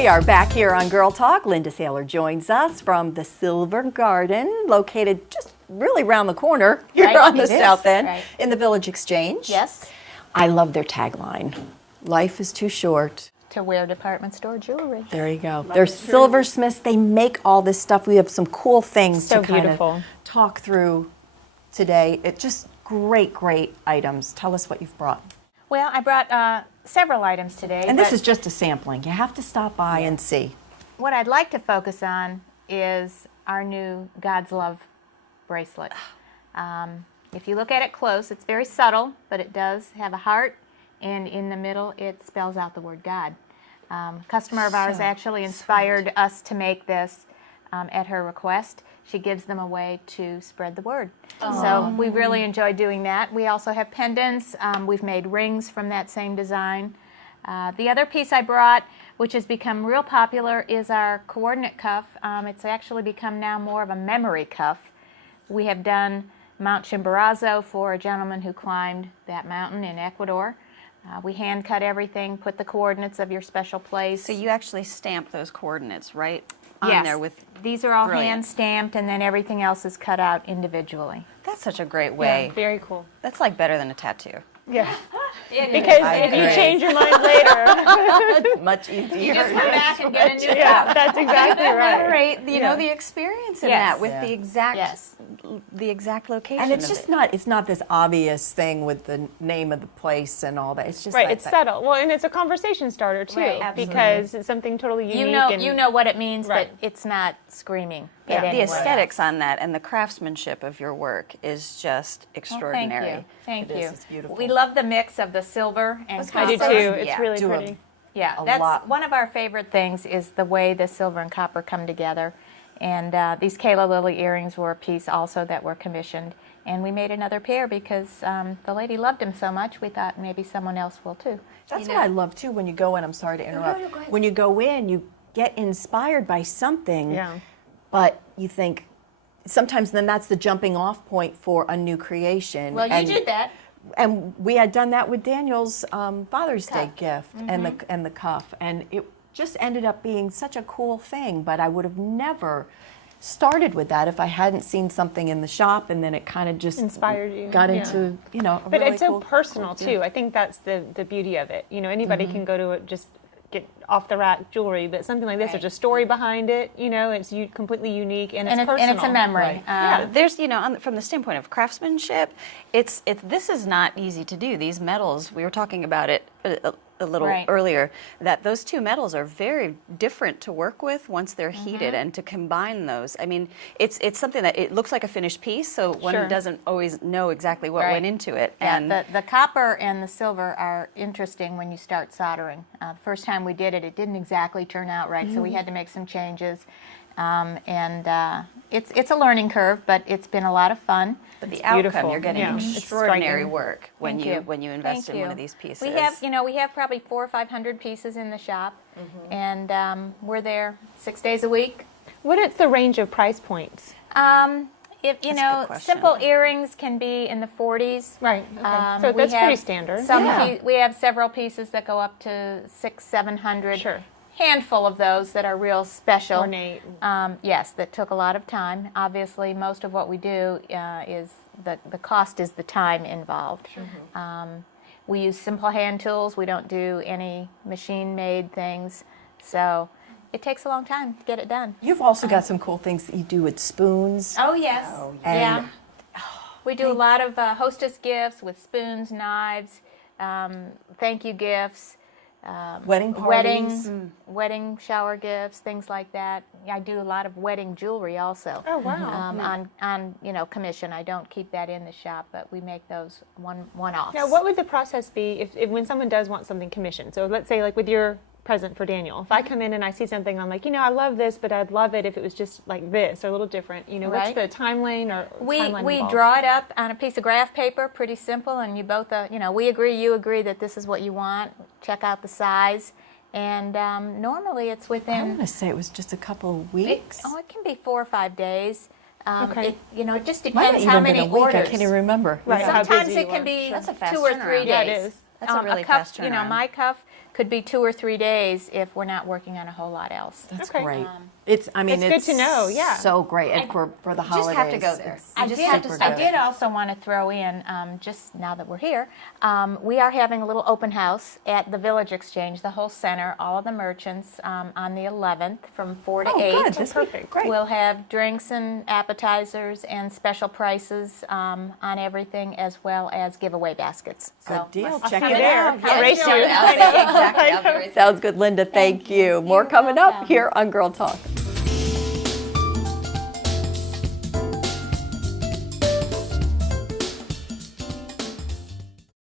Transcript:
We are back here on Girl Talk. Linda Saylor joins us from the Silver Garden, located just really around the corner here on the south end in the Village Exchange. Yes. I love their tagline, life is too short To wear department store jewelry. There you go. They're silversmiths. They make all this stuff. We have some cool things to kind of talk through today. It's just great, great items. Tell us what you've brought. Well, I brought several items today. And this is just a sampling. You have to stop by and see. What I'd like to focus on is our new God's Love bracelet. If you look at it close, it's very subtle, but it does have a heart, and in the middle it spells out the word God. A customer of ours actually inspired us to make this at her request. She gives them away to spread the word. So we really enjoy doing that. We also have pendants. We've made rings from that same design. The other piece I brought, which has become real popular, is our coordinate cuff. It's actually become now more of a memory cuff. We have done Mount Chimborazo for a gentleman who climbed that mountain in Ecuador. We hand cut everything, put the coordinates of your special place. So you actually stamp those coordinates, right? On Yes. there with These are all Brilliant. hand stamped, and then everything else is cut out individually. That's such a great way. Very cool. That's like better than a tattoo. Yeah. Because if you change your mind later, It's much easier. You just come back and get a new yeah, cuff. that's exactly right. Right, you know, the experience in Yes. that with Yeah. the exact location. And it's of just it. not, it's not this obvious thing with the name of the place and all that. It's just Right, like it's that. subtle. Well, and it's a conversation starter too, Right, absolutely. because it's something totally unique. You know what it means, Right. but it's not screaming. Yeah, at the anyone aesthetics else. on that and the craftsmanship of your work is just extraordinary. Thank It you. is, it's beautiful. We love the mix of the silver and I do copper. too. It's Yeah. really Do 'em. pretty. Yeah, A that's lot. one of our favorite things is the way the silver and copper come together. And these Kayla Lily earrings were a piece also that were commissioned. And we made another pair because the lady loved them so much, we thought maybe someone else will too. That's what I love too when you go in. I'm sorry to interrupt. When you go in, you get inspired by something, Yeah. but you think sometimes then that's the jumping off point for a new creation. Well, you and, did that. And we had done that with Daniel's Father's Day gift and the cuff, and it just ended up being such a cool thing. But I would have never started with that if I hadn't seen something in the shop, and then it kind of just Inspired you, got yeah. into a But really it's so cool, personal cool too. I think that's the beauty of it. You know, anybody can go to it, just get off the rack jewelry, but something like this, there's a story behind it. You know, it's completely unique and it's personal. And it's a memory. Right. Yeah, there's, you know, from the standpoint of craftsmanship, this is not easy to do. These metals, we were talking about it a little earlier, that those two metals are very different to work with once they're heated, and to combine those. I mean, it's something that it looks like a finished piece, so one doesn't always know exactly what went into it. Yeah, And the copper and the silver are interesting when you start soldering. The first time we did it, it didn't exactly turn out right, so we had to make some changes. It's a learning curve, but it's been a lot of fun. but the outcome, beautiful. you're getting Yeah. It's extraordinary striking. work when Thank you invest Thank in one you. of these pieces. We have probably 400 or 500 pieces in the shop, and we're there 6 days a week. What is the range of price points? If you That's a know, good question. simple earrings can be in the 40s. Right. Okay. So We that's have pretty standard. We have several pieces that go up to 600-700. Sure. Handful of those that are real special. Ornate. Yes, that took a lot of time. Obviously, most of what we do is the cost is the time involved. We use simple hand tools. We don't do any machine-made things. So it takes a long time to get it done. You've also got some cool things that you do with spoons. Oh, yes. And We do a lot of hostess gifts with spoons, knives, thank you gifts, wedding parties. wedding shower gifts, things like that. I do a lot of wedding jewelry also. Oh, wow. On commission. I don't keep that in the shop, but we make those one-offs. Now, what would the process be if when someone does want something commissioned? So let's say like with your present for Daniel, if I come in and I see something, I'm like, I love this, but I'd love it if it was just like this or a little different. What's the timeline or timeline We involved? draw it up on a piece of graph paper, pretty simple, and you both, we agree, you agree that this is what you want. Check out the size, and normally it's I within. want to say it was just a couple of weeks. It can be 4 or 5 days. Okay. It just Might have depends how even been many a week. orders. I can't even remember. Right. How Sometimes busy it you can are. be That's a fast 2 or 3 turnaround. days. Yeah, it is. That's a really cuff, fast turnaround. My cuff could be 2 or 3 days if we're not working on a whole lot else. That's Okay. great. It's good to know, yeah. so great. And for the holidays. just have to go there. It's You just have to super stop I good. did also want to throw in, just now that we're here, we are having a little open house at the Village Exchange, the whole center, all of the merchants on the 11th from 4 to 8. Good. This Perfect. Great. We'll have drinks and appetizers and special prices on everything, as well as giveaway baskets. Good deal. I'll Check see you it there. out. I'll race you. Exactly. I'll be right there. Sounds good, Linda. Thank you. More You're coming up welcome. here on Girl Talk.